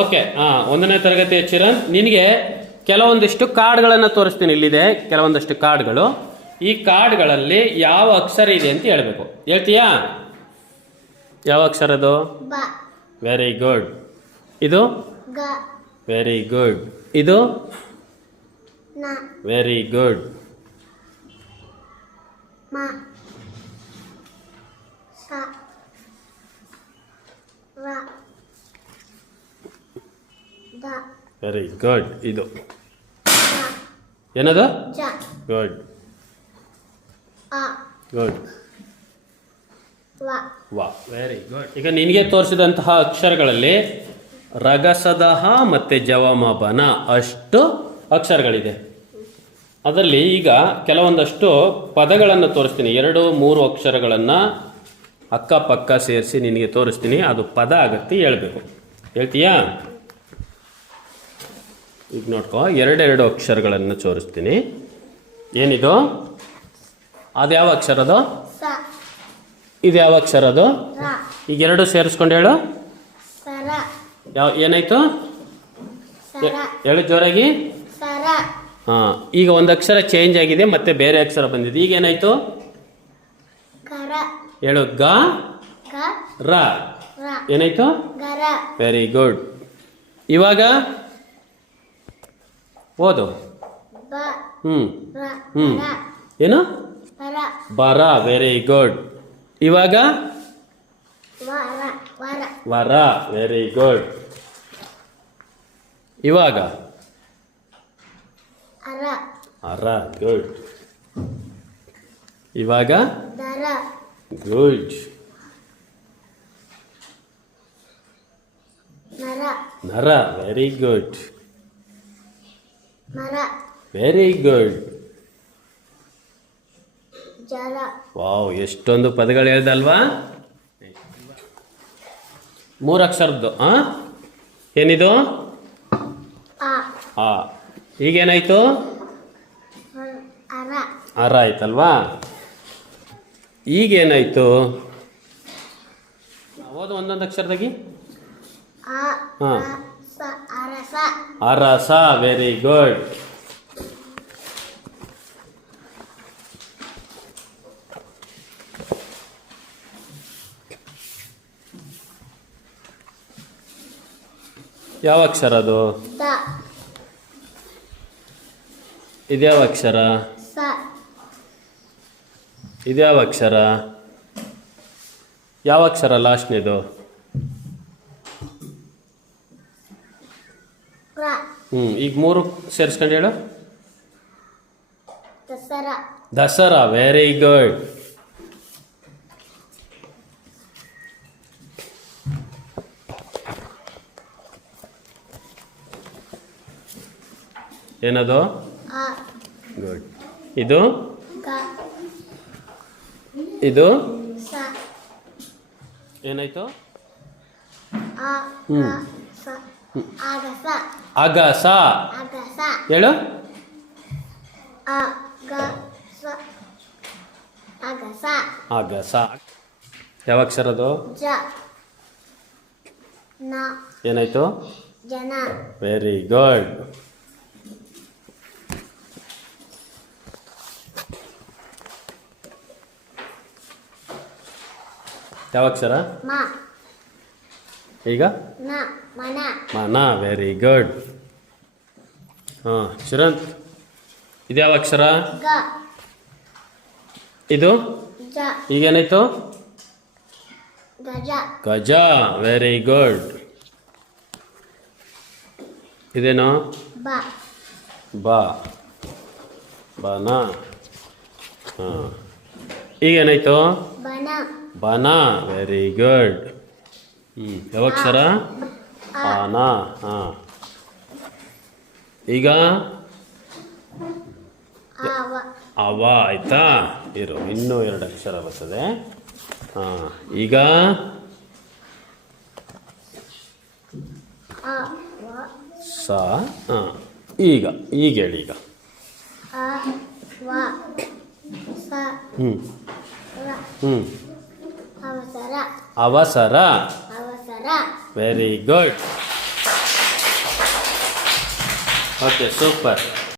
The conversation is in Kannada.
ಓಕೆ, ಒಂದನೇ ತರಗತಿಯ ಚಿರಣ್, ನಿನಗೆ ಕೆಲವೊಂದಿಷ್ಟು ಕಾರ್ಡ್ಗಳನ್ನು ತೋರಿಸ್ತೀನಿ. ಇಲ್ಲಿದೆ ಕೆಲವೊಂದಷ್ಟು ಕಾರ್ಡ್ಗಳು. ಈ ಕಾರ್ಡ್ಗಳಲ್ಲಿ ಯಾವ ಅಕ್ಷರ ಇದೆ ಅಂತ ಹೇಳ್ಬೇಕು. ಹೇಳ್ತೀಯಾ? ಯಾವ ಅಕ್ಷರ ಅದು? Very good. ಇದು ವೆರಿ ಗುಡ್. ಇದು ವೆರಿ ಗುಡ್. Very good. ಇದು ಏನದು? Good good. ವಾ, ವೆರಿ ಗುಡ್. ಈಗ ನಿನಗೆ ತೋರಿಸಿದಂತಹ ಅಕ್ಷರಗಳಲ್ಲಿ ರಗಸದ ಹ ಮತ್ತು ಜವಮಬನ ಅಷ್ಟು ಅಕ್ಷರಗಳಿದೆ. ಅದರಲ್ಲಿ ಈಗ ಕೆಲವೊಂದಷ್ಟು ಪದಗಳನ್ನು ತೋರಿಸ್ತೀನಿ. 2-3 ಅಕ್ಷರಗಳನ್ನು ಅಕ್ಕಪಕ್ಕ ಸೇರಿಸಿ ನಿನಗೆ ತೋರಿಸ್ತೀನಿ. ಅದು ಪದ ಆಗತ್ತೆ, ಹೇಳ್ಬೇಕು. ಹೇಳ್ತೀಯಾ? ಈಗ ನೋಡ್ಕೊ, 2 ಅಕ್ಷರಗಳನ್ನು ತೋರಿಸ್ತೀನಿ. ಏನಿದು? ಅದು ಯಾವ ಅಕ್ಷರ ಅದು? ಇದು ಯಾವ ಅಕ್ಷರ ಅದು? ಈಗ 2 ಸೇರಿಸ್ಕೊಂಡು ಹೇಳು. ಏನಾಯ್ತು? ಹೇಳು ಜೋರಾಗಿ. ಈಗ ಒಂದು ಅಕ್ಷರ ಚೇಂಜ್ ಆಗಿದೆ, ಮತ್ತೆ ಬೇರೆ ಅಕ್ಷರ ಬಂದಿದೆ. ಈಗ ಏನಾಯ್ತು? ಹೇಳು. ಗ ರ. ಏನಾಯ್ತು? Very good. ಇವಾಗ ಓದು. ಏನು? ಬರ. Very good. ಇವಾಗ ವರ. Very good. ಇವಾಗ ಅರ. ಗುಡ್. ಇವಾಗ ಗುಡ್. ನರ. Very good. Very good. Wow, ಎಷ್ಟೊಂದು ಪದಗಳು ಹೇಳ್ದಲ್ವಾ? 3 ಅಕ್ಷರದ್ದು. ಏನಿದು? ಆ. ಈಗೇನಾಯ್ತು? ಅರ ಆಯ್ತಲ್ವಾ? ಈಗೇನಾಯ್ತು? ಓದು ಒಂದೊಂದು ಅಕ್ಷರದಾಗಿ. ಅರಸ. Very good. ಯಾವ ಅಕ್ಷರ ಅದು? ಇದ್ಯಾವ ಅಕ್ಷರ? ಇದ್ಯಾವ ಅಕ್ಷರ? ಯಾವ ಅಕ್ಷರ ಲಾಸ್ಟ್ನೇದು? ಈಗ 3 ಸೇರಿಸ್ಕೊಂಡು ಹೇಳು. ದಸರಾ. Very good. ಏನದು? ಗುಡ್. ಇದು ಇದು ಏನಾಯ್ತು? ಅಗಸ. ಹೇಳು. ಅಗಸ. ಯಾವ ಅಕ್ಷರ ಅದು? ಏನಾಯ್ತು? Very good. ಯಾವ ಅಕ್ಷರ? ಈಗ ಮನ. Very good. ಚಿರಂತ್, ಇದ್ಯಾವ ಅಕ್ಷರ? ಇದು ಈಗೇನಾಯ್ತು? ಗಜ. Very good. ಇದೇನು? ಬಾ. ಬನ. ಈಗೇನಾಯ್ತು? ಬನ. Very good. ಯಾವ ಅಕ್ಷರ? ಆನ. ಈಗ ಅವ ಆಯ್ತಾ? ಇರು, ಇನ್ನೂ 2 ಅಕ್ಷರ ಬರ್ತದೆ. ಈಗ ಸ. ಈಗ ಹೇಳಿ. ಈಗ ಅವಸರ. Very good. Okay super.